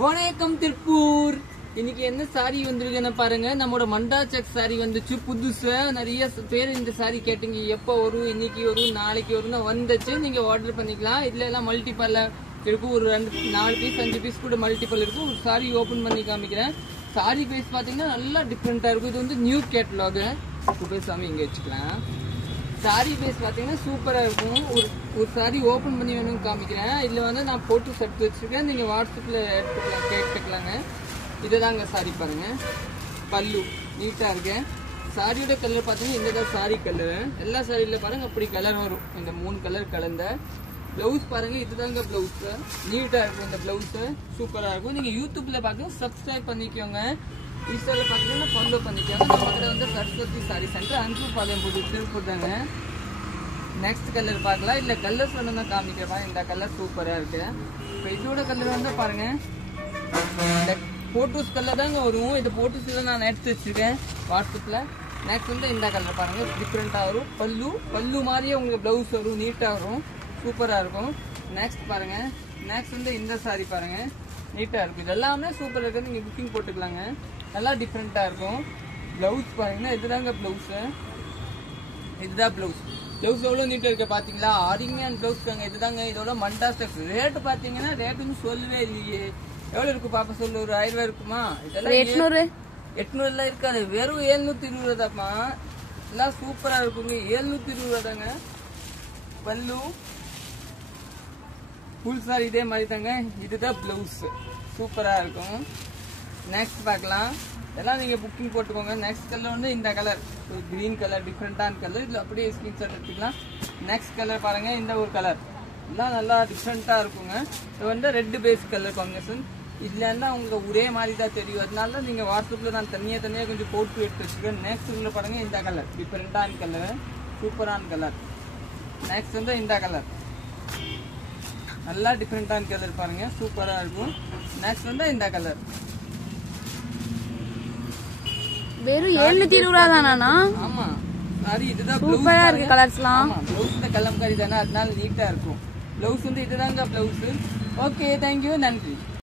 வணக்கம் திருப்பூர். இன்னைக்கு என்ன சாரி வந்திருக்குன்னு பாருங்க. நம்மளோட மண்டா செக் சாரி வந்துச்சு புதுசா. நிறைய பேர் இந்த சாரி கேட்டீங்க, எப்ப வரும், இன்னைக்கு வரும், நாளைக்கு வரும்னு வந்துச்சு. நீங்க ஆர்டர் பண்ணிக்கலாம். இதுல எல்லாம் மல்டிபல் இருக்கும். ஒரு 4 பீஸ் 5 பீஸ் கூட மல்டிபல் இருக்கும். ஒரு சாரி ஓபன் பண்ணி காமிக்கிறேன். சாரி பேஸ் பாத்தீங்கன்னா நல்லா டிஃப்ரெண்டா இருக்கும். இது வந்து நியூ கேட்டலாக். சாமி இங்க வச்சுக்கலாம். சாரி பேஸ் பாத்தீங்கன்னா சூப்பரா இருக்கும். ஒரு சாரி ஓபன் பண்ணி வேணும்னு காமிக்கிறேன். இதுல வந்து நான் போட்டு எடுத்து வச்சிருக்கேன். நீங்க வாட்ஸ்அப்ல எடுத்துக்கலாம், கேட்டுக்கலாங்க. இதுதாங்க சாரி பாருங்க. பல்லு நீட்டா இருக்கு. சாரியோட கலர் பாத்தீங்கன்னா இந்த சாரி கலர். எல்லா சாரியில பாருங்க அப்படி கலர் வரும். இந்த 3 கலர் கலந்த பிளவுஸ் பாருங்க. இதுதாங்க பிளவுஸ். நீட்டா இருக்கும். இந்த பிளவுஸ் சூப்பரா இருக்கும். நீங்க யூடியூப்ல பாக்க சப்ஸ்கிரைப் பண்ணிக்கோங்க. இன்ஸ்டால பாத்தீங்கன்னா ஃபாலோ பண்ணிக்கோங்க. நம்ம கிட்ட வந்து சரஸ்வதி சாரி சென்டர் அன்புபாளையம் திருப்பூர் தாங்க. நெக்ஸ்ட் கலர் பார்க்கலாம். இல்ல கலர்ஸ் வேணும்னா காமிக்கிறேன். இந்த கலர் சூப்பரா இருக்கு. இப்போ இதோட கலர் வந்து பாருங்க, இந்த போட்டோஸ் கலர் தாங்க வரும். இந்த போட்டோஸ்ல நான் எடுத்து வச்சிருக்கேன் வாட்ஸ்அப்ல. நெக்ஸ்ட் வந்து இந்த கலர் பாருங்க, டிஃப்ரெண்டா வரும். பல்லு மாதிரியே உங்களுக்கு பிளவுஸ் வரும். நீட்டா வரும். சூப்பரா இருக்கும். நெக்ஸ்ட் பாருங்க. நெக்ஸ்ட் வந்து இந்த சாரி பாருங்க, நீட்டா இருக்கும். இது எல்லாமே சூப்பரா இருக்கு. நீங்க புக்கிங் போட்டுக்கலாங்க. நல்லா டிஃப்ரெண்டா இருக்கும். பிளவுஸ் பாருங்கன்னா இதுதாங்க பிளவுஸ். இதுதான் பிளவுஸ். பிளவுஸ் எவ்வளவு நீட்டா இருக்கு பாத்தீங்களா? அருமையான பிளவுஸ் தாங்க. இதுதாங்க இதோட மண்டா ஸ்டெப்ஸ். ரேட் பாத்தீங்கன்னா ரேட்டுன்னு சொல்லவே இல்லையே. எவ்வளவு இருக்கு பாப்பா சொல்லு? ஒரு 1000 ரூபாய் இருக்குமா? இதெல்லாம் 800 எல்லாம் இருக்காது. வெறும் 720 தான்மா. எல்லாம் சூப்பரா இருக்குங்க. 720 தாங்க. பல்லு ஃபுல் சாரி இதே மாதிரி தாங்க. இதுதான் பிளவுஸ். சூப்பரா இருக்கும். நெக்ஸ்ட் பார்க்கலாம். எல்லாம் நீங்க புக்கிங் போட்டுக்கோங்க. நெக்ஸ்ட் கலர் வந்து இந்த கலர், ஒரு கிரீன் கலர், டிஃப்ரெண்டான கலர். இதுல அப்படியே ஸ்கிரீன்ஷாட் எடுத்துக்கலாம். நெக்ஸ்ட் கலர் பாருங்க, இந்த ஒரு கலர். எல்லாம் நல்லா டிஃப்ரெண்டா இருக்குங்க. இது வந்து ரெட் பேஸ் கலர் காம்பினேஷன். இதுல இருந்தா உங்களுக்கு ஒரே மாதிரி தான் தெரியும். அதனால நீங்க வாட்ஸ்அப்ல நான் தனியா கொஞ்சம் போட்டு எடுத்து வச்சுக்கேன். நெக்ஸ்ட் உள்ள பாருங்க, இந்த கலர் டிஃப்ரெண்டான கலர், சூப்பரான கலர். நெக்ஸ்ட் வந்து இந்த கலர், நல்லா டிஃப்ரெண்டான கலர் பாருங்க, சூப்பரா இருக்கும். நெக்ஸ்ட் வந்து இந்த கலர். வெறும் 720 தானா? ஆமா சாரி. இதுதான் சூப்பரா இருக்கு கலர்ஸ்லாம். ப்ளவுஸ் இந்த கலம்காரி தானே, அதனால நீட்டா இருக்கும். ப்ளவுஸ் வந்து இதுதாங்க ப்ளவுஸ். ஓகே, தேங்க்யூ, நன்றி.